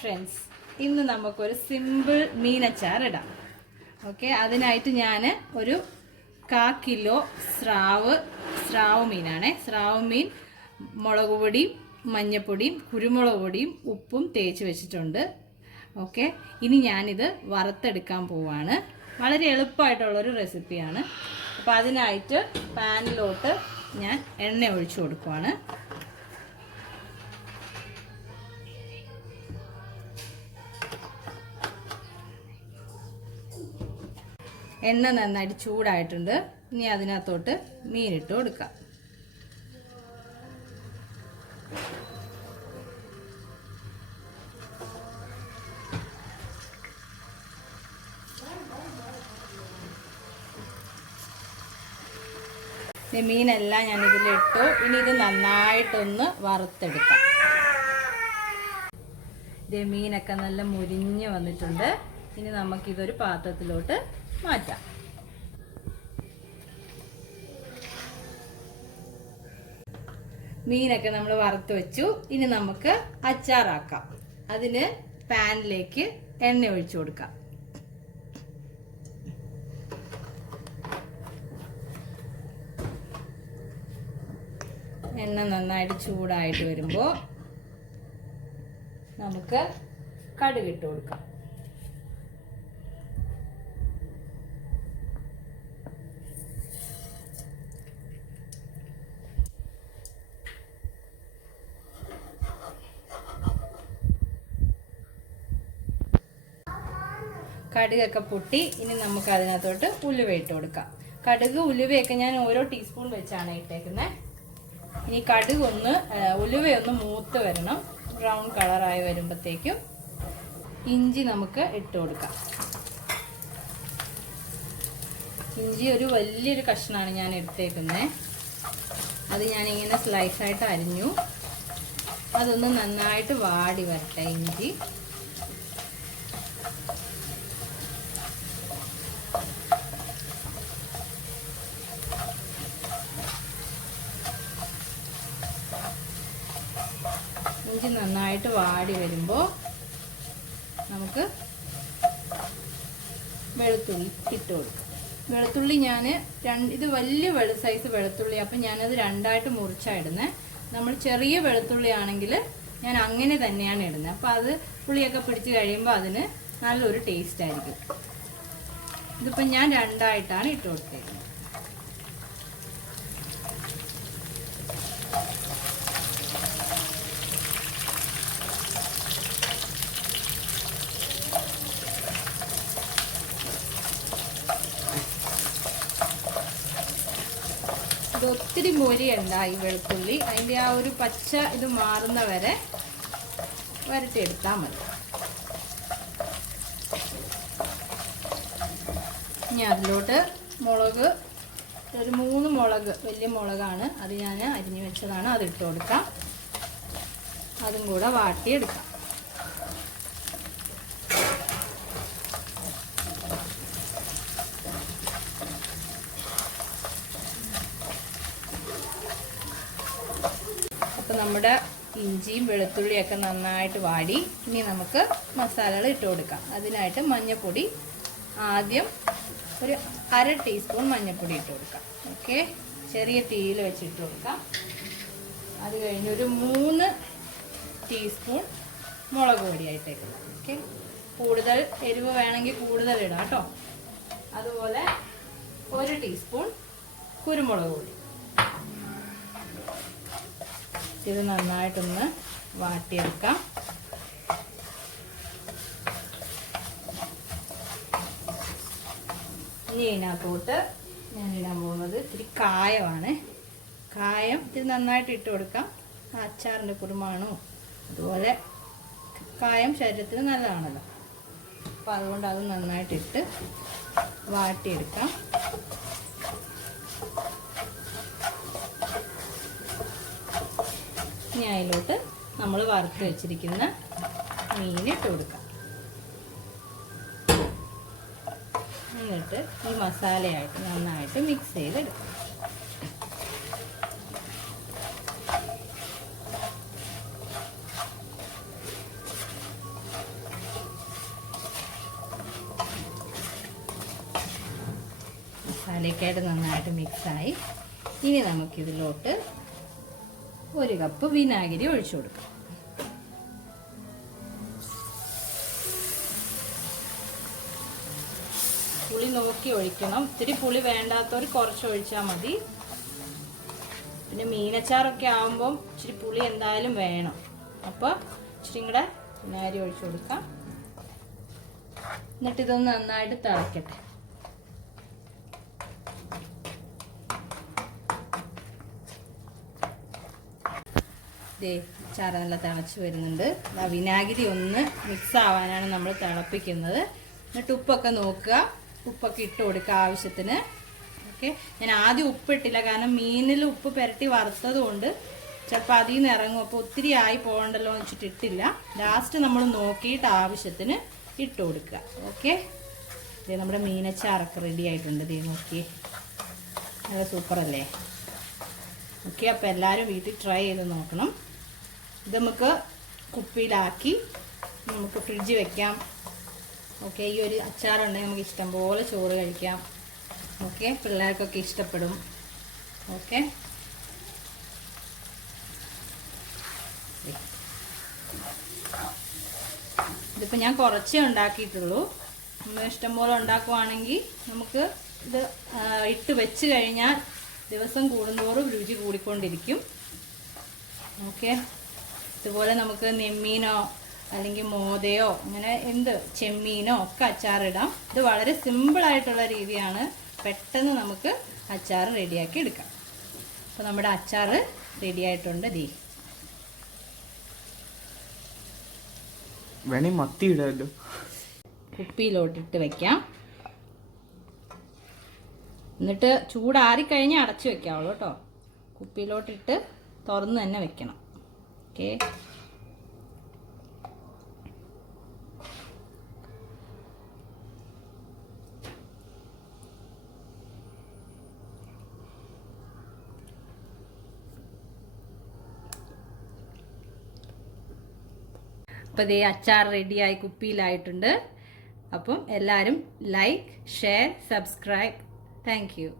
Friends, ഇന്ന് നമുക്കൊരു simple മീനച്ചാർ ഇടാം. ഓക്കെ, അതിനായിട്ട് ഞാൻ ഒരു 1/4 കിലോ സ്രാവ് മീനാണ്. സ്രാവ് മീൻ മുളക് പൊടിയും മഞ്ഞൾപ്പൊടിയും കുരുമുളക് പൊടിയും ഉപ്പും തേച്ച് വെച്ചിട്ടുണ്ട്. ഓക്കെ, ഇനി ഞാനിത് വറുത്തെടുക്കാൻ പോവാണ്. വളരെ എളുപ്പമായിട്ടുള്ളൊരു റെസിപ്പിയാണ്. അപ്പോൾ അതിനായിട്ട് പാനിലോട്ട് ഞാൻ എണ്ണ ഒഴിച്ചു കൊടുക്കുവാണ്. എണ്ണ നന്നായിട്ട് ചൂടായിട്ടുണ്ട്. ഇനി അതിനകത്തോട്ട് മീനിട്ട് കൊടുക്കാം. മീനെല്ലാം ഞാൻ ഇതിലിട്ടു. ഇനി ഇത് നന്നായിട്ടൊന്ന് വറുത്തെടുക്കാം. മീനൊക്കെ നല്ല മുരിഞ്ഞ് വന്നിട്ടുണ്ട്. ഇനി നമുക്കിതൊരു പാത്രത്തിലോട്ട് മാറ്റാം. മീനൊക്കെ നമ്മൾ വറുത്ത് വെച്ചു. ഇനി നമുക്ക് അച്ചാറാക്കാം. അതിന് പാനിലേക്ക് എണ്ണ ഒഴിച്ചു കൊടുക്കാം. എണ്ണ നന്നായിട്ട് ചൂടായിട്ട് വരുമ്പോൾ നമുക്ക് കടുക് ഇട്ട് കൊടുക്കാം. കടുകൊക്കെ പൊട്ടി. ഇനി നമുക്ക് അതിനകത്തോട്ട് ഉലുവ ഇട്ട് കൊടുക്കാം. കടുക് ഉലുവയൊക്കെ ഞാൻ ഓരോ ടീസ്പൂൺ വെച്ചാണ് ഇട്ടേക്കുന്നത്. ഇനി ഉലുവയൊന്ന് മൂത്ത് വരണം. ബ്രൗൺ കളറായി വരുമ്പോഴത്തേക്കും ഇഞ്ചി നമുക്ക് ഇട്ട് കൊടുക്കാം. ഇഞ്ചി ഒരു വലിയൊരു കഷ്ണമാണ് ഞാൻ എടുത്തേക്കുന്നത്. അത് ഞാനിങ്ങനെ സ്ലൈസായിട്ട് അരിഞ്ഞു. അതൊന്ന് നന്നായിട്ട് വാടി വരട്ടെ ഇഞ്ചി. ഇഞ്ചി നന്നായിട്ട് വാടി വരുമ്പോൾ നമുക്ക് വെളുത്തുള്ളി ഇട്ട് കൊടുക്കാം. വെളുത്തുള്ളി ഇത് വലിയ സൈസ് വെളുത്തുള്ളി, അപ്പം ഞാനത് രണ്ടായിട്ട് മുറിച്ചാണ് ഇടുന്നത്. നമ്മൾ ചെറിയ വെളുത്തുള്ളി ആണെങ്കിൽ ഞാൻ അങ്ങനെ തന്നെയാണ് ഇടുന്നത്. അപ്പം അത് പുളിയൊക്കെ പിടിച്ച് കഴിയുമ്പോൾ അതിന് നല്ലൊരു ടേസ്റ്റ് ആയിരിക്കും. ഇതിപ്പം ഞാൻ രണ്ടായിട്ടാണ് ഇട്ട് കൊടുത്തേക്കുന്നത്. ഇത് ഒത്തിരി മൊരിയണ്ട ഈ വെളുത്തുള്ളി. അതിൻ്റെ ആ ഒരു പച്ച ഇത് മാറുന്ന വരെ വരട്ടിയെടുത്താൽ മതി. ഇനി അതിലോട്ട് മുളക്, ഒരു 3 മുളക്, വലിയ മുളകാണ്, അത് ഞാൻ അരിഞ്ഞു വെച്ചതാണ്, അതിട്ട് കൊടുക്കാം. അതും കൂടെ വാട്ടിയെടുക്കാം. അപ്പം നമ്മുടെ ഇഞ്ചിയും വെളുത്തുള്ളിയൊക്കെ നന്നായിട്ട് വാടി. ഇനി നമുക്ക് മസാലകൾ ഇട്ട് കൊടുക്കാം. അതിനായിട്ട് മഞ്ഞൾപ്പൊടി ആദ്യം ഒരു 1/2 ടീസ്പൂൺ മഞ്ഞൾപ്പൊടി ഇട്ട് കൊടുക്കാം. ഓക്കെ, ചെറിയ തീയിൽ വെച്ചിട്ട് കൊടുക്കാം. അത് കഴിഞ്ഞ് ഒരു 3 ടീസ്പൂൺ മുളക് പൊടിയായിട്ടേക്കാം. ഓക്കെ, കൂടുതൽ എരിവ് വേണമെങ്കിൽ കൂടുതൽ ഇടാം കേട്ടോ. അതുപോലെ 1 ടീസ്പൂൺ കുരുമുളക് പൊടി. ഇത് നന്നായിട്ടൊന്ന് വാട്ടിയെടുക്കാം. ഇനി ഇതിനകത്തോട്ട് ഞാൻ ഇടാൻ പോകുന്നത് ഇത്തിരി കായമാണ്. കായം ഇത് നന്നായിട്ട് ഇട്ട് കൊടുക്കാം. അച്ചാറിൻ്റെ കുറുമാണോ, അതുപോലെ കായം ശരീരത്തിന് നല്ലതാണല്ലോ. അപ്പം അതുകൊണ്ട് അത് നന്നായിട്ടിട്ട് വാട്ടിയെടുക്കാം. ഇനി അതിലോട്ട് നമ്മൾ വറുത്ത് വെച്ചിരിക്കുന്ന മീൻ ഇട്ട് കൊടുക്കാം. എന്നിട്ട് ഈ മസാലയായിട്ട് നന്നായിട്ട് മിക്സ് ചെയ്തെടുക്കാം. മസാലയൊക്കെയായിട്ട് നന്നായിട്ട് മിക്സായി. ഇനി നമുക്കിതിലോട്ട് 1 കപ്പ് വിനാഗിരി ഒഴിച്ചു കൊടുക്കാം. പുളി നോക്കി ഒഴിക്കണം. ഇത്തിരി പുളി വേണ്ടാത്തവർ കുറച്ച് ഒഴിച്ചാൽ മതി. പിന്നെ മീനച്ചാറൊക്കെ ആകുമ്പം ഇച്ചിരി പുളി എന്തായാലും വേണം. അപ്പോൾ ഇച്ചിരി കൂടെ വിനാഗിരി ഒഴിച്ചു കൊടുക്കാം. എന്നിട്ട് ഇതൊന്ന് നന്നായിട്ട് തിളക്കട്ടെ. അച്ചാർ നല്ല തിളച്ച് വരുന്നുണ്ട്. വിനാഗിരി ഒന്ന് മിക്സ് ആവാനാണ് നമ്മൾ തിളപ്പിക്കുന്നത്. എന്നിട്ട് ഉപ്പൊക്കെ നോക്കുക, ഉപ്പൊക്കെ ഇട്ട് കൊടുക്കുക ആവശ്യത്തിന്. ഓക്കെ, ഞാൻ ആദ്യം ഉപ്പിട്ടില്ല, കാരണം മീനിൽ ഉപ്പ് പുരട്ടി വറുത്തത് കൊണ്ട് ചിലപ്പോൾ അതിൽ നിന്ന് ഇറങ്ങും. അപ്പോൾ ഒത്തിരി ആയി പോകണ്ടല്ലോ എന്ന് വെച്ചിട്ട് ഇട്ടില്ല. ലാസ്റ്റ് നമ്മൾ നോക്കിയിട്ട് ആവശ്യത്തിന് ഇട്ട് കൊടുക്കുക. ഓക്കെ, നമ്മുടെ മീനച്ചാറൊക്കെ റെഡി ആയിട്ടുണ്ട്. നോക്കിയേ, നല്ല സൂപ്പറല്ലേ? ഓക്കെ, അപ്പോൾ എല്ലാവരും വീട്ടിൽ ട്രൈ ചെയ്ത് നോക്കണം. ഇത് നമുക്ക് കുപ്പിയിലാക്കി നമുക്ക് ഫ്രിഡ്ജിൽ വെക്കാം. ഓക്കെ, ഈ ഒരു അച്ചാറുണ്ടെങ്കിൽ നമുക്ക് ഇഷ്ടം പോലെ ചോറ് കഴിക്കാം. ഓക്കെ, പിള്ളേർക്കൊക്കെ ഇഷ്ടപ്പെടും. ഓക്കെ, ഇതിപ്പോൾ ഞാൻ കുറച്ചേ ഉണ്ടാക്കിയിട്ടുള്ളൂ. നമ്മൾ ഇഷ്ടംപോലെ ഉണ്ടാക്കുവാണെങ്കിൽ നമുക്ക് ഇത് ഇട്ട് വെച്ച് കഴിഞ്ഞാൽ ദിവസം കൂടുന്തോറും രുചി കൂടിക്കൊണ്ടിരിക്കും. ഓക്കെ, ഇതുപോലെ നമുക്ക് നെമ്മീനോ അല്ലെങ്കിൽ മോദയോ അങ്ങനെ എന്ത് ചെമ്മീനോ ഒക്കെ അച്ചാറിടാം. ഇത് വളരെ സിമ്പിളായിട്ടുള്ള രീതിയാണ്. പെട്ടെന്ന് നമുക്ക് അച്ചാർ റെഡിയാക്കി എടുക്കാം. അപ്പോൾ നമ്മുടെ അച്ചാർ റെഡി ആയിട്ടുണ്ട്. മത്തി ഇടാമല്ലോ. കുപ്പിയിലോട്ടിട്ട് വെക്കാം. എന്നിട്ട് ചൂടാറിക്കഴിഞ്ഞാൽ അടച്ചു വെക്കാവുള്ളൂ കേട്ടോ. കുപ്പിയിലോട്ടിട്ട് തുറന്ന് തന്നെ വെക്കണം. ഓക്കെ, അപ്പോൾ അച്ചാർ റെഡിയായി കുപ്പിയിലായിട്ടുണ്ട്. അപ്പം എല്ലാവരും like, share, subscribe. Thank you.